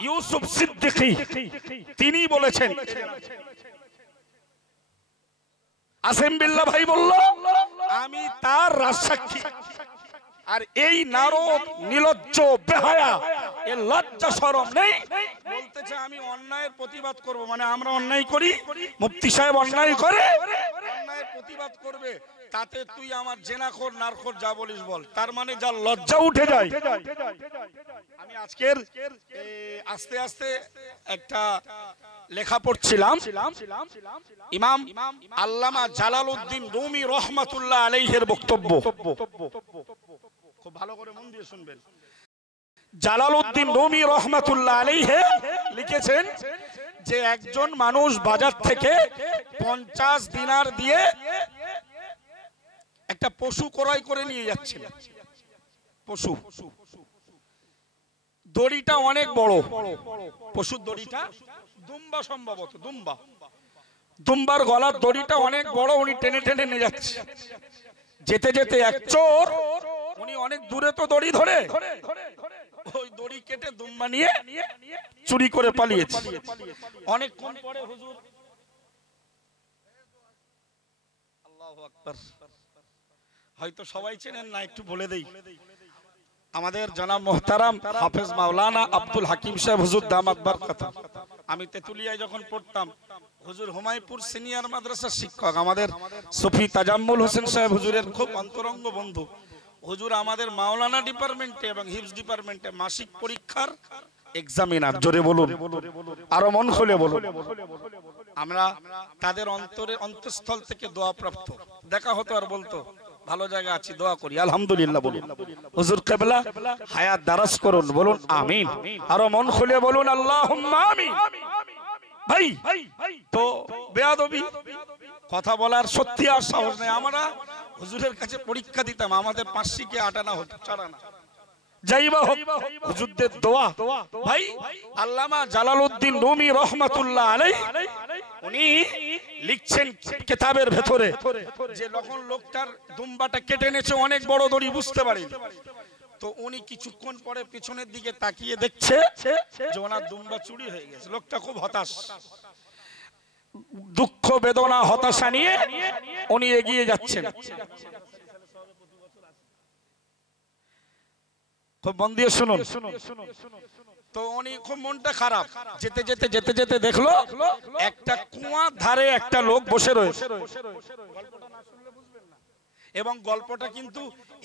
ইউসুফ সিদ্দিকী তিনি বলেছেন, আসেম বিল্লাহ ভাই বলল আমি তার রাজসাক্ষী। আর এই নারদ নিলজ্জ বেহায়া, এর লজ্জা শরম নেই, বলতেছে আমি অন্যায়ের প্রতিবাদ করব। মানে আমরা অন্যায় করি, মুফতি সাহেব অন্যায় করে, অন্যায়ের প্রতিবাদ করবে, তাতে তুই আমার জেনাখোর নারখোর যা বলিস বল। তার মানে যা লজ্জা উঠে যায়। আমি আজকের আস্তে আস্তে একটা লেখা পড়ছিলাম, ইমাম আল্লামা জালালউদ্দিন রুমি রহমাতুল্লাহ আলাইহির বক্তব্য। খুব ভালো করে মন দিয়ে শুনবেন। জালালউদ্দিন রুমি রহমাতুল্লাহ আলাইহি লিখেছেন যে একজন মানুষ বাজার থেকে 50 দিনার দিয়ে একটা পশু ক্রয় করে নিয়ে যাচ্ছিল। পশু দড়িটা অনেক বড়, পশুর দড়িটা দুম্বা, সম্ভবত দুম্বার গলার দড়িটা অনেক বড়। উনি টেনে টেনে নিয়ে যাচ্ছে। যেতে যেতে এক চোর, উনি অনেক দূরে তো দড়ি ধরে, ওই দড়ি কেটে দুম্বা নিয়ে চুরি করে পালিয়েছে। অনেকক্ষণ পরে হুজুর, আল্লাহু আকবার, হয়তো সবাই চেনেন না, একটু বলে দেই। আমাদের জনাব মুহতারাম হাফেজ মাওলানা আব্দুল হাকিম সাহেব হুজুর দামাত বারকাতুহ, আমি তেতুলিয়ায় যখন পড়তাম, হুজুর হুমায়পুর সিনিয়র মাদ্রাসার শিক্ষক, আমাদের সুফি তাজাম্মুল হোসেন সাহেব হুজুরের খুব অন্তরঙ্গ বন্ধু। হুজুর আমাদের মাওলানা ডিপার্টমেন্টে এবং হিফজ ডিপার্টমেন্টে মাসিক পরীক্ষার এক্সামিনার। জোরে বলুন, আরো মন খুলে বলুন। আমরা তাদের অন্তঃস্থল থেকে দোয়া প্রাপ্ত। দেখা হতো আর বলতো ভালো জায়গা আছি, দোয়া করি, আলহামদুলিল্লাহ বলুন। হুজুর কিবলা হায়াত দারাজ করুন, বলুন আমিন। আরো মন খুলে বলুন আল্লাহুম্মা আমিন। ভাই তো বেয়াদবি কথা বলার সত্যি আর সাহস নেই। আমরা হুজুরের কাছে পরীক্ষা দিতাম, আমাদের পাঁচশিকে আটানা হতো, চারানা। যাইবা হোক হুজুরদের দোয়া। ভাই আল্লামা জালালউদ্দিন রুমি রহমাতুল্লাহ আলাইহি উনি লিখছেন কিতাবের ভেতরে যে যখন লোকটার দুম্বাটা কেটে নেছে, অনেক বড় দড়ি, বুঝতে পারি, তো উনি কিছুক্ষণ পরে পিছনের দিকে তাকিয়ে দেখছে যে ওনার দুম্বা চুরি হয়ে গেছে। লোকটা খুব হতাশ, দুঃখ বেদনা হতাশা নিয়ে উনি এগিয়ে যাচ্ছেন। খুব মন দিয়ে শুনুন। তো উনি খুব মনটা খারাপ, যেতে যেতে যেতে যেতে দেখলো একটা কুয়ার ধারে একটা লোক বসে রয়েছে। গল্পটা না শুনলে বুঝবেন না। এবং গল্পটা কিন্তু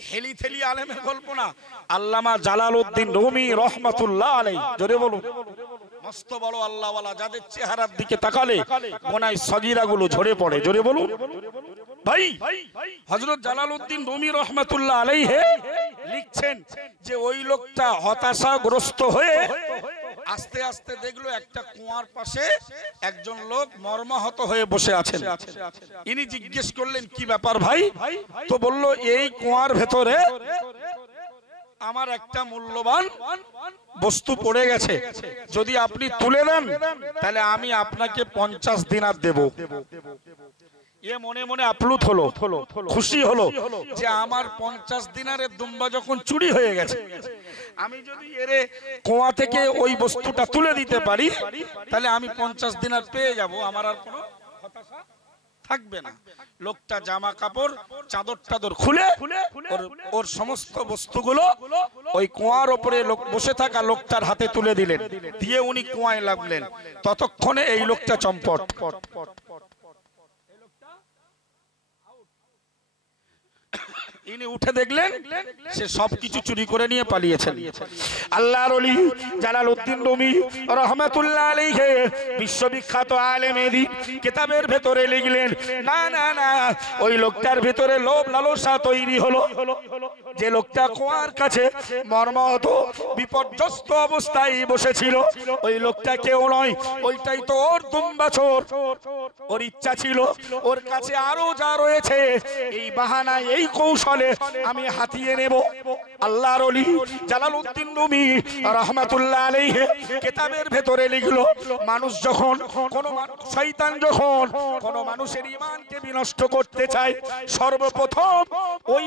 হেলি থেলি আলেমের গল্প না, আল্লামা জালালউদ্দিন রুমি রহমাতুল্লাহ আলাইহি। জোরে বলুন, মস্ত বড় আল্লাহওয়ালা, যাদের চেহারার দিকে তাকালে গোনায় সগীরাগুলো ঝরে পড়ে। জোরে বলুন ভাই। হযরত জালালউদ্দিন রুমি রহমাতুল্লাহ আলাইহি লিখছেন যে ওই লোকটা হতাশাগ্রস্ত হয়ে আস্তে আস্তে দেখলো একটা কুয়ার পাশে একজন লোক মর্মাহত হয়ে বসে আছেন। ইনি জিজ্ঞেস করলেন কি ব্যাপার ভাই? তো বলল এই কুয়ার ভেতরে আমার একটা মূল্যবান বস্তু পড়ে গেছে, যদি আপনি তুলে দেন তাহলে আমি আপনাকে 50 দিনার দেব। এ মনে মনে আপ্লুত হলো, খুশি হলো যে আমার 50 দিনারের দুম্বা যখন চুরি হয়ে গেছে, আমি যদি এর কুয়া থেকে ওই বস্তুটা তুলে দিতে পারি তাহলে আমি 50 দিনার পেয়ে যাব, আমার আর কোনো হতাশা থাকবে না। লোকটা জামা কাপড় চাদর টাদর খুলে ওর সমস্ত বস্তুগুলো ওই কুয়ার উপরে বসে থাকা লোকটার হাতে তুলে দিলেন, দিয়ে উনি কুয়ায় লাগলেন। ততক্ষণে এই লোকটা চম্পট। ইনি উঠে দেখলেন সে সবকিছু চুরি করে নিয়ে পালিয়েছেন। আল্লাহর ওলি জালালউদ্দিন রুমি রহমাতুল্লাহ আলাইহি বিশ্ববিখ্যাত আলেমে দ্বীন কিতাবের ভেতরে লিখলেন, না না না, ওই লোকটার ভেতরে লোভ লালসা তৈরি হলো। যে লোকটা কুয়ার কাছে মর্মাহত বিপর্যস্ত অবস্থায় বসেছিল, ওই লোকটা কেউ নয়, ওইটাই তো ওর দুম্বা চোর। ওর ইচ্ছা ছিল ওর কাছে আরো যা রয়েছে এই বাহানায় এই কৌশলে আমি হাতিয়ে নেব। আল্লাহর ওলি জালালউদ্দিন রুমি রহমাতুল্লাহ আলাইহি কিতাবের ভেতরে লিখলো, মানুষ যখন শয়তান যখন কোন মানুষের ঈমানকে বিনষ্ট করতে চায়, সর্বপ্রথম ওই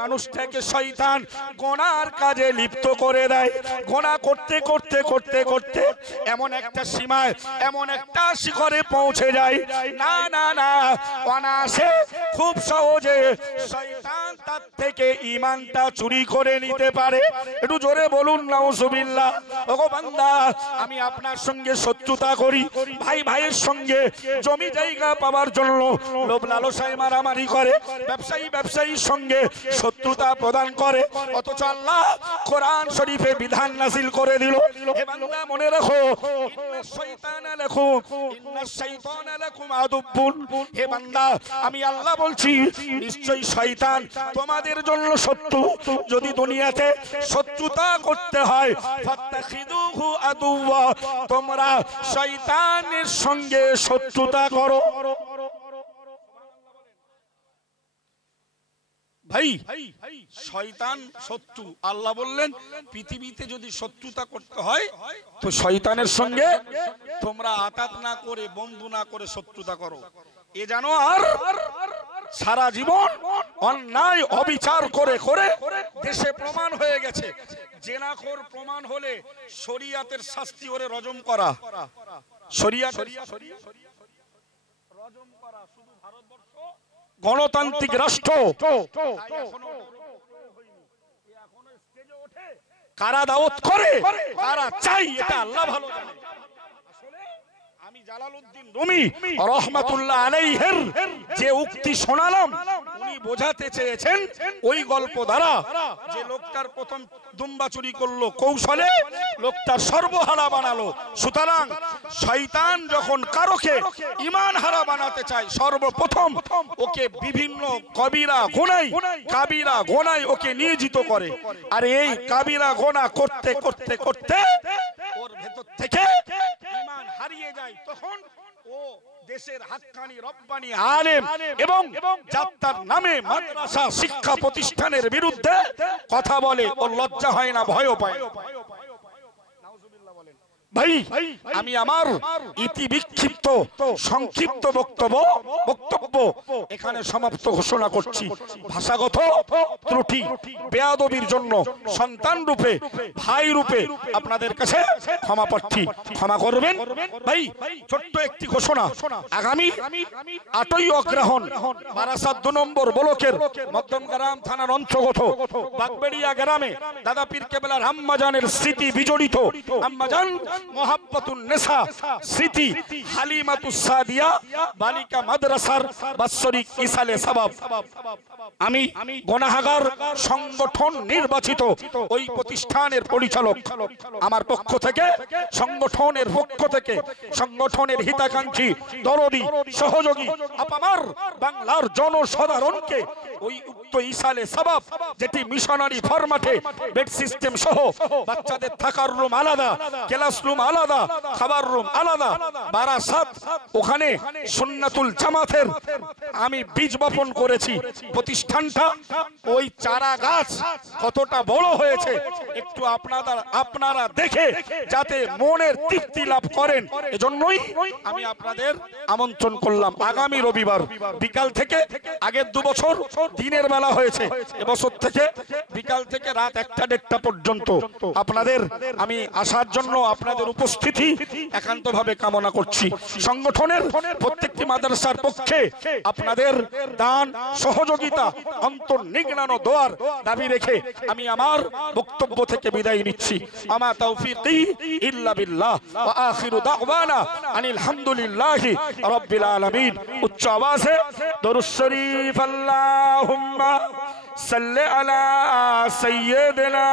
মানুষটাকে শয়তান গুনার কাজে লিপ্ত করে দেয়। গুনাহ করতে করতে করতে করতে এমন একটা সীমায়, এমন একটা শিখরে পৌঁছে যায়, না না না, অনায়াসে খুব সহজে শয়তান তার থেকে ঈমানটা চুরি করে নিতে পারে। একটু জোরে বলুন নাউজুবিল্লাহ। ওগো বান্দা, আমি আপনার সঙ্গে শত্রুতা করি, ভাই ভাইয়ের সঙ্গে জমি জায়গা পাওয়ার জন্য লোভ লালসায় মারামারি করে, ব্যবসায়ীর সঙ্গে শত্রুতা প্রদান করে, অথচ আল্লাহ কোরআন শরীফে বিধান নাযিল করে দিল, হে বান্দা মনে রাখো, ইন্নাশ শাইতানা লাকুম আদুব্বুন। হে বান্দা, আমি আল্লাহ বলছি নিশ্চয়ই শয়তান তোমাদের জন্য শত্রু। যদি দুনিয়াতে শত্রুতা করতে হয়, ফাত্তাখিযুহু আদুওয়া, তোমরা শয়তানের সঙ্গে শত্রুতা করো। ভাই, শয়তান শত্রু। আল্লাহ বললেন পৃথিবীতে যদি শত্রুতা করতে হয় তো শয়তানের সঙ্গে তোমরা আতাত না করে, বন্ধু না করে শত্রুতা করো। এ জানো আর সারা জীবন অন্যায় অবিচার করে করে দেশে প্রমাণ হয়ে গেছে, জেনাখোর প্রমাণ হলে শরিয়াতের শাস্তি ওরে রজম করা। শরিয়াত রজম করা। শুধু ভারতবর্ষ গণতান্ত্রিক রাষ্ট্র, কারা দাওয়াত করে, কারা চাই, এটা আল্লাহ ভালো জানে। আমি জালালউদ্দিন রুমি রহমাতুল্লাহ আলাইহির যে উক্তি শোনালাম, উনি বোঝাতে চেয়েছেন ওই গল্প দ্বারা যে লোকটার প্রথম দুম্বা চুরি করলো কৌশলে, লোকটার সর্বহারা বানালো। সুতরাং শয়তান যখন কারোকে ঈমান হারা বানাতে চায়, সর্বপ্রথম ওকে বিভিন্ন কাবিরা গোনায় ওকে নিয়োজিত করে। আর এই কাবিরা গোনা করতে করতে করতে ওর ভেতর থেকে ঈমান হারিয়ে যায়। তখন ও দেশের হাক্কানি রব্বানি আলেম এবং যাত্রার নামে মাদ্রাসা শিক্ষা প্রতিষ্ঠানের বিরুদ্ধে কথা বলে, ও লজ্জা হয় না, ভয় পায়। ভাই, আমি আমার ইতি বিক্ষিপ্ত সংক্ষিপ্ত বক্তব্য এখানে সমাপ্ত ঘোষণা করছি। ভাষাগত ত্রুটি বেয়াদবির জন্য সন্তান রূপে, ভাই রূপে আপনাদের কাছে ক্ষমা প্রার্থী, ক্ষমা করবেন। ভাই, ছোট্ট একটি ঘোষণা, আগামী 8ই অগ্রহায়ণ বারাসাত 2 নম্বর ব্লকের মধ্যমগ্রাম থানার অন্তর্গত বাগবেড়িয়া গ্রামে দাদা পীর কেবলার আম্মাজানের স্মৃতি বিজড়িত আম্মাজান মোহাব্বতুন নেসা স্মৃতি হালিমাতুস সাদিয়া বালিকা মাদ্রাসার বাৎসরিক ইসালে সাবাব। আমি গুনাহগার সংগঠন নির্বাচিত ওই প্রতিষ্ঠানের পরিচালক, আমার পক্ষ থেকে, সংগঠনের পক্ষ থেকে, সংগঠনের হিতাকাঙ্ক্ষী দরদি সহযোগী আপামার বাংলার জনসাধারণকে ওই উক্ত ইসালে সাবাব, যেটি মিশনারি ফরম্যাটে বেড সিস্টেম সহ বাচ্চাদের থাকার রুম আলাদা, ক্লাস রুম আলাদা, খাবার রুম আলাদা, বারাসাত, ওখানে সুন্নাতুল জামাতের আমি বীজ বপন করেছি। প্রতিষ্ঠানটা ওই চারা গাছ কতটা বড় হয়েছে একটু আপনারা দেখে যাতে মনের তৃপ্তি লাভ করেন, এজন্যই আমি আপনাদের আমন্ত্রণ করলাম। আগামী রবিবার বিকাল থেকে, আগের 2 বছর দিনের বেলা হয়েছে, এবছর থেকে বিকাল থেকে রাত 1টা-1:30 পর্যন্ত আপনাদের আমি আসার জন্য আপনাদের উপস্থিতি একান্তভাবে কামনা করছি। সংগঠনের প্রত্যেকটি মাদ্রাসার পক্ষে আপনাদের দান সহযোগিতা অন্তর্নিগ্নানো দোয়ার দাবি রেখে আমি আমার বক্তব্য থেকে বিদায় নিচ্ছি। আমা তাওফীকি ইল্লা বিল্লাহ ওয়া আখিরু দাওয়ানা আনিল হামদুলিল্লাহি রাব্বিল আলামিন। উচ্চ আওয়াজে দরুদ শরীফ আল্লাহুম্মা সাল্লি আলা সাইয়্যিদিনা